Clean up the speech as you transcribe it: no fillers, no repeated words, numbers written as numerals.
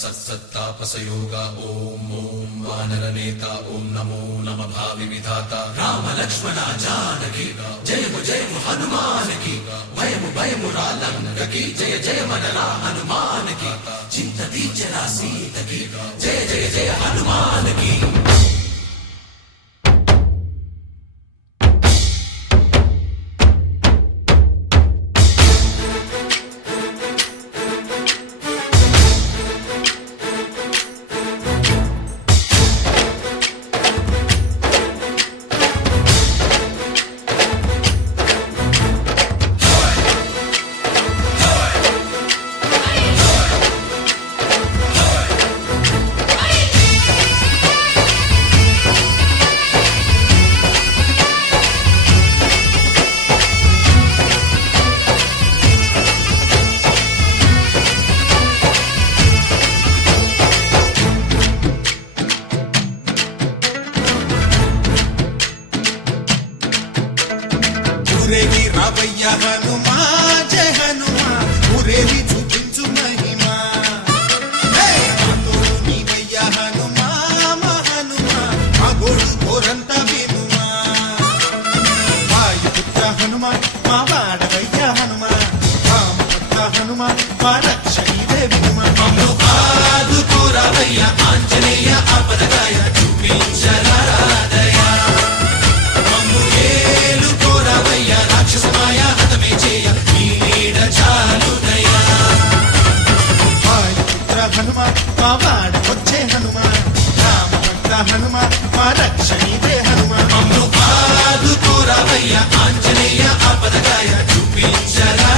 सत्सत्तापसयोग ओम ओम वानरनेता ओम नमो नमः भावि विधाता राम लक्ष्मण जानकी जय हनुमान की भयमु रालंक की जय मनरा हनुमान की चिंतती चला सीत की जय हनुमान की। ఊరేగి రావయ్య హనుమా జయ హనుమా ఊరేగి చూపించు మహిమా తోడు నీవయ్య హనుమా మా హనుమా మా గోడు కోరంత వినుమా వాయుపుత్ర హనుమా మా వాడవయ్య హనుమా రామపుత్ర హనుమా మా రక్షణీదే వినుమా మమ్ము ఆదుకోరావయ్య ఆంజనేయ ఆపదగాయ చూపించరాదయ మమ్ము ఏలుకోరావయ్య రాక్షసమాయ హతమే చేయ నీ నీడ చాలుదయ వాయుపుత్ర హనుమా మా వాడవచ్చే హనుమా రామపుత్ర హనుమా మా రక్షణీదే హనుమా మమ్ము ఆదుకోరావయ్య ఆంజనేయ ఆపదగాయ చూపించరా